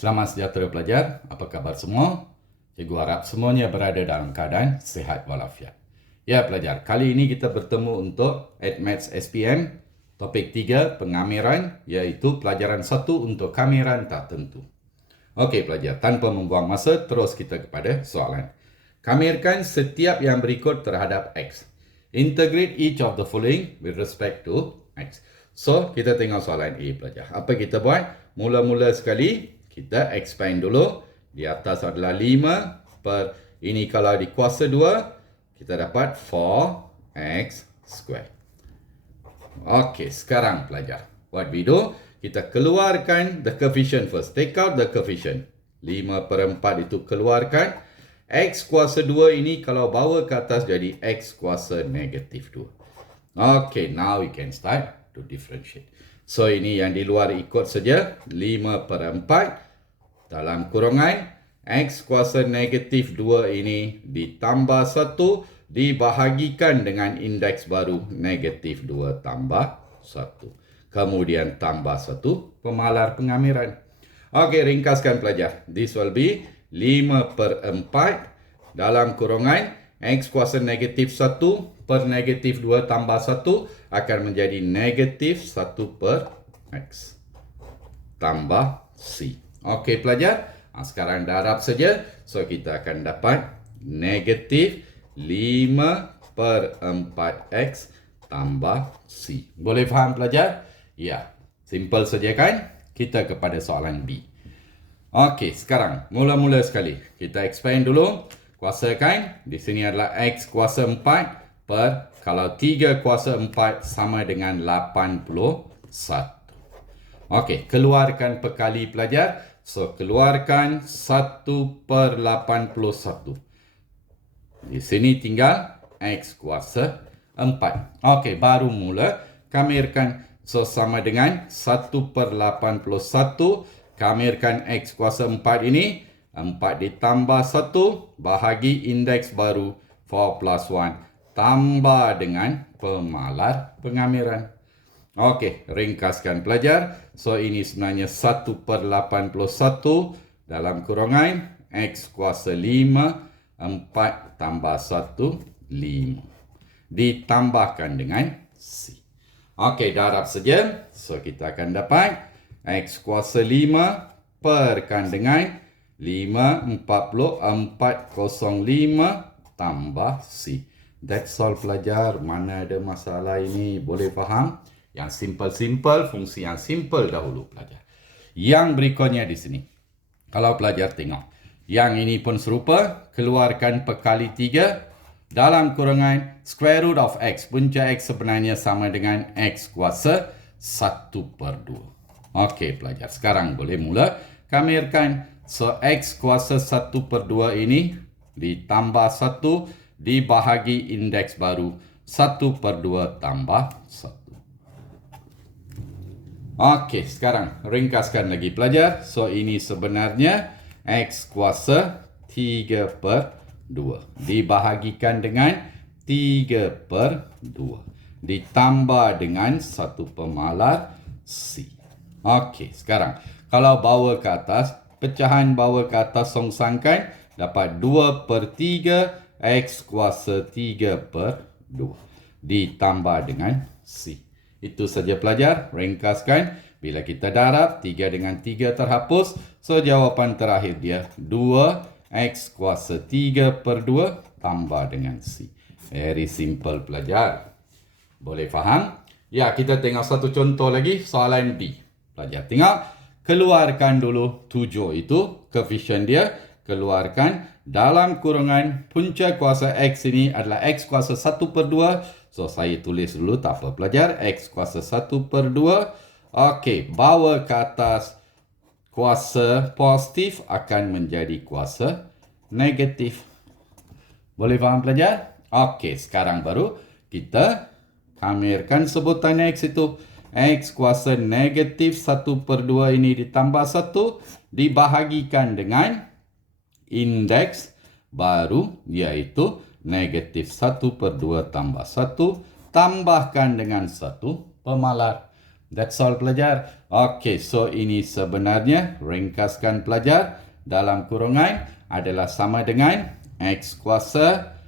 Selamat sejahtera pelajar, apa khabar semua? Cikgu harap semuanya berada dalam keadaan sihat walafiat. Ya pelajar, kali ini kita bertemu untuk Admaths SPM, topik 3 pengamiran, iaitu pelajaran 1 untuk kamiran tak tentu. Okey pelajar, tanpa membuang masa, terus kita kepada soalan. Kamirkan setiap yang berikut terhadap X. Integrate each of the following with respect to X. So, kita tengok soalan A pelajar. Apa kita buat? Mula-mula sekali, kita expand dulu. Di atas adalah 5 per ini kalau di kuasa 2, kita dapat 4x square. Okey, sekarang pelajar. What we do? Kita keluarkan the coefficient first. Take out the coefficient. 5 per 4 itu keluarkan. X kuasa 2 ini kalau bawa ke atas jadi X kuasa negatif 2. Okay, now we can start to differentiate. So, ini yang di luar ikut saja. 5 per 4 dalam kurungan. X kuasa negatif 2 ini ditambah 1 dibahagikan dengan indeks baru negatif 2 tambah 1. Kemudian tambah 1 pemalar pengamiran. Okey, ringkaskan pelajar. This will be 5 per 4 dalam kurungan X kuasa negatif 1 per negatif 2 tambah 1 akan menjadi negatif 1 per X tambah C. Okey pelajar, sekarang darab saja. So, kita akan dapat negatif 5 per 4X tambah C. Boleh faham pelajar? Ya, simple saja kan? Kita kepada soalan B. Okey, sekarang mula-mula sekali kita expand dulu. Kuasakan, di sini adalah X kuasa 4 per, kalau 3 kuasa 4 sama dengan 81. Okey, keluarkan pekali pelajar. So, keluarkan 1 per 81. Di sini tinggal X kuasa 4. Okey, baru mula kamirkan. So, sama dengan 1 per 81. Kamirkan X kuasa 4 ini. 4 ditambah 1 bahagi indeks baru 4 plus 1. Tambah dengan pemalar pengamiran. Okey, ringkaskan pelajar. So, ini sebenarnya 1 per 81 dalam kurungan X kuasa 5. 4 tambah 1, 5. Ditambahkan dengan C. Okey, darab saja. So, kita akan dapat X kuasa 5 perkan dengan 5, 405 tambah C. That's all pelajar. Mana ada masalah ini? Boleh faham? Yang simple-simple, fungsi yang simple dahulu pelajar. Yang berikutnya di sini. Kalau pelajar tengok. Yang ini pun serupa. Keluarkan pekali 3. Dalam kurungan square root of X. Punca X sebenarnya sama dengan X kuasa 1 per 2. Okey pelajar. Sekarang boleh mula kamirkan. So, X kuasa 1 per 2 ini ditambah 1 dibahagi indeks baru 1 per 2 tambah 1. Okey, sekarang ringkaskan lagi pelajar. So, ini sebenarnya X kuasa 3 per 2. Dibahagikan dengan 3 per 2. Ditambah dengan 1 pemalar C. Okey, sekarang kalau bawa ke atas, pecahan bawa ke atas songsangkan, dapat 2 per 3 X kuasa 3 per 2. Ditambah dengan C. Itu saja pelajar, ringkaskan. Bila kita darab, 3 dengan 3 terhapus. So, jawapan terakhir dia 2 X kuasa 3 per 2 tambah dengan C. Very simple pelajar. Boleh faham? Ya, kita tengok satu contoh lagi, soalan B. Pelajar tengok, keluarkan dulu 7 itu, koefisien dia. Keluarkan dalam kurungan punca kuasa X ini adalah X kuasa 1 per 2. So, saya tulis dulu, tak apa pelajar. X kuasa 1 per 2. Okey, bawa ke atas kuasa positif akan menjadi kuasa negatif. Boleh faham pelajar? Okey, sekarang baru kita kamirkan sebutan X itu. X kuasa negatif 1 per 2 ini ditambah 1 dibahagikan dengan indeks baru iaitu negatif 1 per 2 tambah 1 tambahkan dengan 1 pemalar. That's all pelajar. Okay, so ini sebenarnya ringkaskan pelajar dalam kurungan adalah sama dengan X kuasa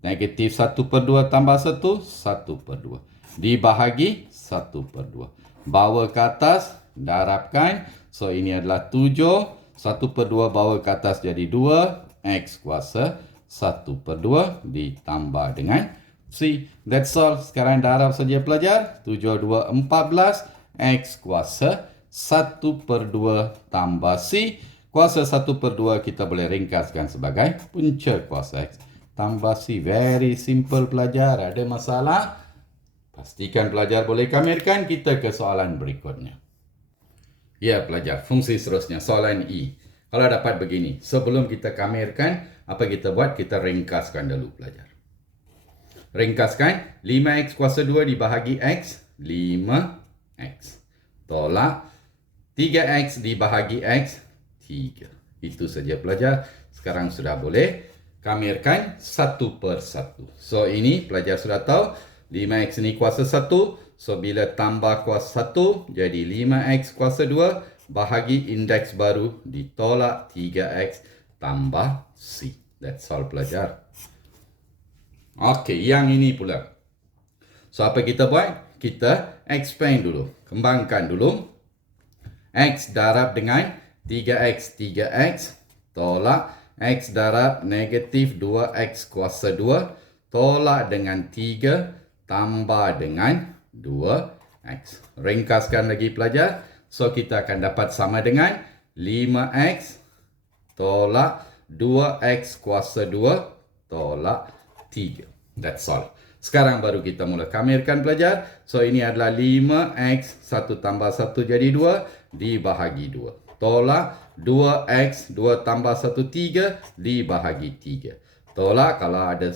negatif 1/2 tambah 1, 1/2. Dibahagi 1/2. Bawa ke atas, darabkan. So, ini adalah 7. 1/2 bawa ke atas jadi 2. X kuasa 1/2 ditambah dengan C. That's all. Sekarang darab saja pelajar. 7, 2, 14. X kuasa 1/2 tambah C. Kuasa 1/2 kita boleh ringkaskan sebagai punca kuasa X tambah C. Very simple pelajar. Ada masalah? Pastikan pelajar boleh kamirkan. Kita ke soalan berikutnya. Ya pelajar, fungsi seterusnya. Soalan E. Kalau dapat begini. Sebelum kita kamirkan, apa kita buat? Kita ringkaskan dulu pelajar. Ringkaskan. 5X kuasa 2 dibahagi X. 5X. Tolak. 3X dibahagi X. 3. Itu saja pelajar. Sekarang sudah boleh kamirkan satu per satu. So ini pelajar sudah tahu 5X ini kuasa 1. So bila tambah kuasa 1 jadi 5X kuasa 2 bahagi indeks baru ditolak 3X tambah C. That's all pelajar. Okey, yang ini pula. So apa kita buat? Kita expand dulu. Kembangkan dulu. X darab dengan 3X, 3X. Tolak. X darab negatif 2X kuasa 2. Tolak dengan 3. Tambah dengan 2X. Ringkaskan lagi pelajar. So kita akan dapat sama dengan 5X. Tolak 2X kuasa 2. Tolak 3. That's all. Sekarang baru kita mula kamirkan pelajar. So ini adalah 5X. 1 tambah 1 jadi 2. Dibahagi 2. Tolak 2X. 2 tambah 1 3. Dibahagi 3. Tolak kalau ada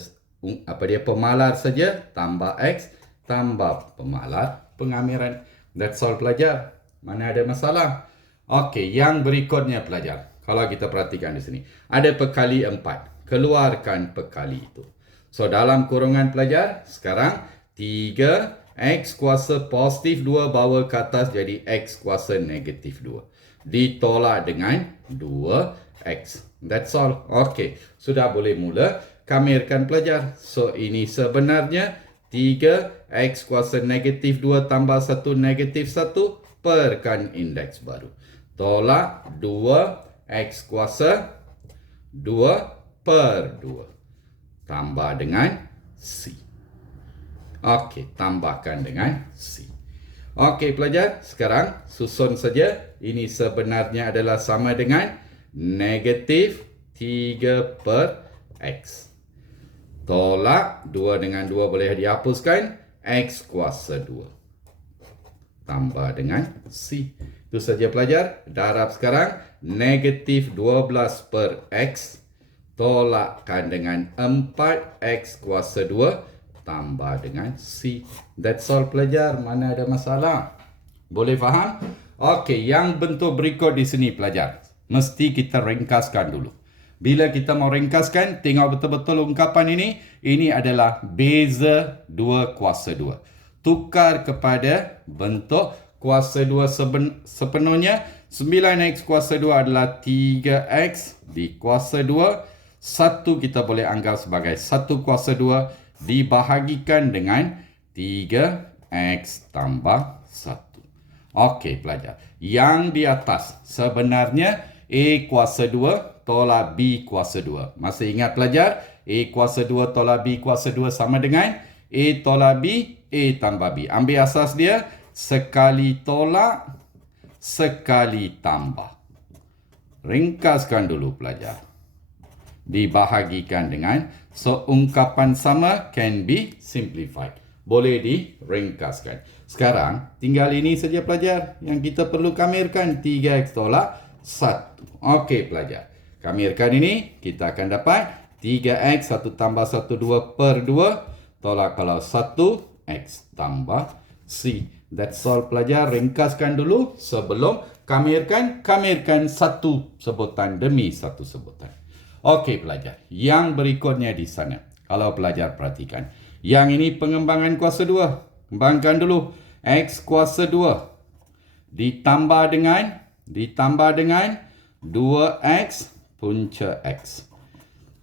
pemalar saja. Tambah X. Tambah pemalar pengamiran. That's all pelajar. Mana ada masalah? Okey, yang berikutnya pelajar. Kalau kita perhatikan di sini. Ada pekali 4. Keluarkan pekali itu. So, dalam kurungan pelajar, sekarang 3X kuasa positif 2 bawa ke atas jadi X kuasa negatif 2. Ditolak dengan 2X. That's all. Okey, sudah boleh mula kamirkan pelajar. So, ini sebenarnya 3X kuasa negatif 2 tambah 1 negatif 1 perkan indeks baru. Tolak 2X kuasa 2 per 2. Tambah dengan C. Okey, tambahkan dengan C. Okey pelajar, sekarang susun saja. Ini sebenarnya adalah sama dengan negatif 3 per X. Tolak 2 dengan 2 boleh dihapuskan. X kuasa 2. Tambah dengan C. Itu saja pelajar. Darab sekarang. Negatif 12 per X. Tolakkan dengan 4X kuasa 2. Tambah dengan C. That's all pelajar. Mana ada masalah? Boleh faham? Okey, yang bentuk berikut di sini pelajar. Mesti kita ringkaskan dulu. Bila kita mau ringkaskan, tengok betul-betul ungkapan ini. Ini adalah beza 2 kuasa 2. Tukar kepada bentuk kuasa 2 sepenuhnya. 9X kuasa 2 adalah 3X di kuasa 2. 1 kita boleh anggap sebagai 1 kuasa 2 dibahagikan dengan 3X tambah 1. Okey pelajar. Yang di atas sebenarnya A kuasa 2 tolak B kuasa 2. Masih ingat pelajar? A kuasa 2 tolak B kuasa 2 sama dengan A tolak B, A tambah B. Ambil asas dia. Sekali tolak, sekali tambah. Ringkaskan dulu pelajar. Dibahagikan dengan ungkapan sama can be simplified. Boleh diringkaskan. Sekarang tinggal ini saja pelajar yang kita perlu kamirkan. 3X tolak 1. Okey pelajar. Kamirkan ini kita akan dapat 3X 1 tambah 1 2 per 2 tolak kalau 1 X tambah C. That's all pelajar. Ringkaskan dulu sebelum kamirkan satu sebutan demi satu sebutan. Okey pelajar, yang berikutnya di sana. Kalau pelajar perhatikan. Yang ini pengembangan kuasa 2. Kembangkan dulu. X kuasa 2 ditambah dengan 2X punca X.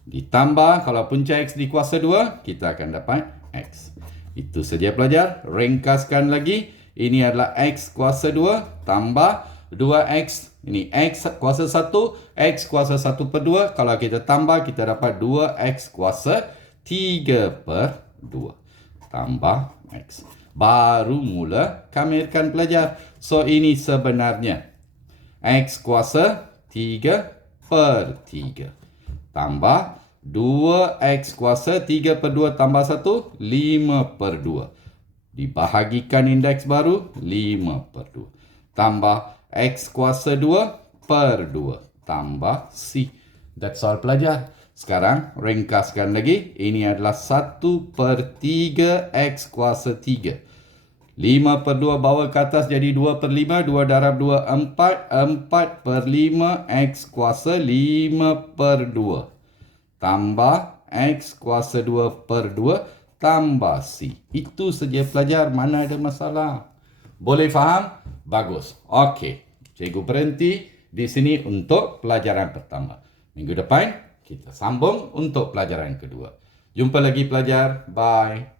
Ditambah, kalau punca X di kuasa 2, kita akan dapat X. Itu saja pelajar. Ringkaskan lagi. Ini adalah X kuasa 2 tambah 2X. Ini X kuasa 1, X kuasa 1 per 2. Kalau kita tambah, kita dapat 2X kuasa 3 per 2. Tambah X. Baru mula kami akan pelajar. So, ini sebenarnya X kuasa 3 per 3. Tambah 2X kuasa 3 per 2 tambah 1, 5 per 2. Dibahagikan indeks baru, 5 per 2. Tambah X kuasa 2 per 2. Tambah C. That's all pelajar. Sekarang ringkaskan lagi. Ini adalah 1 per 3 X kuasa 3. 5 per 2 bawa ke atas jadi 2 per 5. 2 darab 2, 4. 4 per 5 X kuasa 5 per 2. Tambah X kuasa 2 per 2. Tambah C. Itu saja pelajar. Mana ada masalah? Boleh faham? Bagus. Okey. Cikgu berhenti di sini untuk pelajaran pertama. Minggu depan kita sambung untuk pelajaran kedua. Jumpa lagi pelajar. Bye.